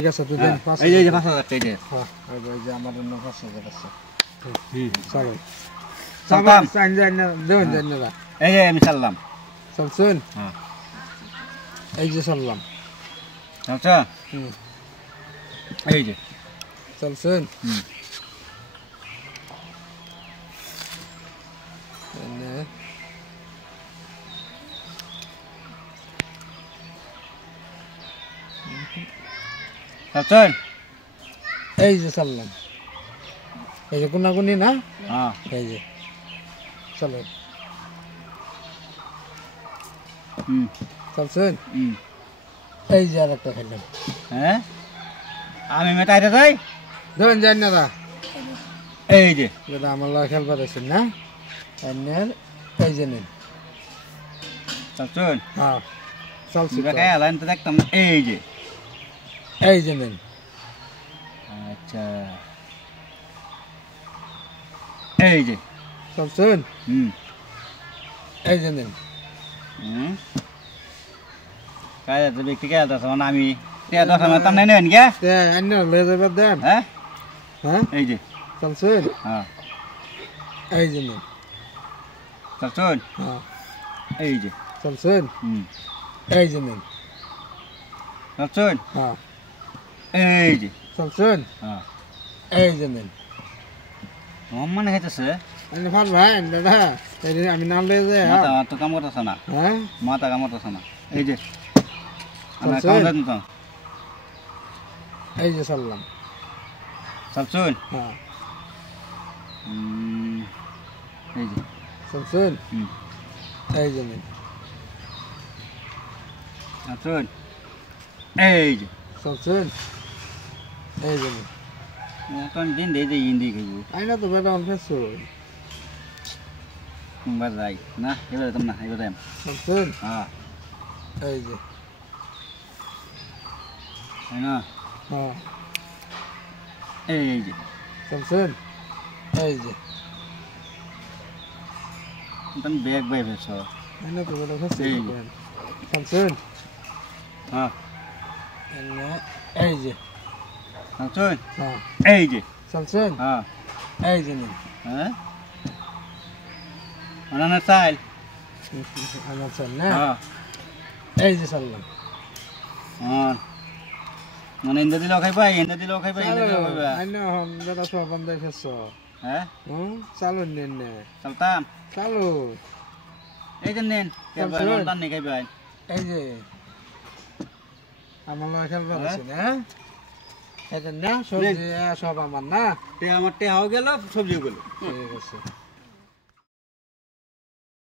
ঠিক আছে তুই দেন 5 এই যে 5000 টাকা দে হ্যাঁ এই যে আমার জন্য 5000 আছে চলো সালাম সাইন দেন দেন দেন না এই যে আমি সালাম চলছেন হ্যাঁ এই যে সালাম আচ্ছা এই যে চলছেন এনে আচ্ছা এই যে সালাম এই যে কোনাগুনি না হ্যাঁ এই যে চলো চলছেন এই যে আরেকটা খেলাম হ্যাঁ আমি মেটাইতে যাই দেন জান না এই যে যেটা আমার লয় খেলবার আছেন না এনের এই যে নেন চলছেন হ্যাঁ চলছে গায়ে লাইন তো দেখতাম এই যে নেন আচ্ছা এই যে চলছেন এই যে নেন কাজে তো ব্যক্তি কাজ আছে মানে আমি 10 আমার তামনে নেন কে এনে লয়ে যাবে দেন হ্যাঁ হ্যাঁ এই যে চলছেন হ্যাঁ এই যে নেন চলছেন হ্যাঁ এই যে চলছেন এই যে নেন চলছেন হ্যাঁ এই যে চলছেন হ্যাঁ এই যে নেন মানে খাইতেছে এনে ফাল ভাই দাদা এই যে আমি নাম লয়ে যাই মাথা তো কাম করতেছে না হ্যাঁ মাথা কাম করতেছে না এই যে আমরা চলছেন? কাম করতেন তো এই যে সালাম চলছেন হ্যাঁ এই যে চলছেন এই যে নেন চলছেন এই যে চলছেন এই যে নেন এখন দিন দিয়ে যে হিন্দি খাইব আইনা তো বেটা অন ফেসো কিংবা যাই না এবার তো না এবার চলছেন হ্যাঁ এই যে তাই না হ্যাঁ এই যে চলছেন এই যে তুমি ব্যাগ বাই ফেলছ আইনা তো বেটা ফেসো এই যে। চলছেন হ্যাঁ এনে এই যে চলছেন হ্যাঁ এই যে চলছেন হ্যাঁ এই যে নেন হ্যাঁ অনানা চাইল আমার চল না হ্যাঁ এই যে সালাম হ্যাঁ মানে ইন্দা দিলেও খাইবা ইন্দা দিলেও খাইবা ইন্দা দিলেও খাইবা আইনা হম বেটা সব বন্ধ ফেসো হ্যাঁ চালু নেন নে চলতাম চালু এই যে নেন খাইবা চলছেন? টান নে খাইবা এই যে আমার লয় খেলবার হ্যাঁ? আছে না এটা না সবজি সব আমার না আমার টেহাও গেল সবজিও গেল ঠিক আছে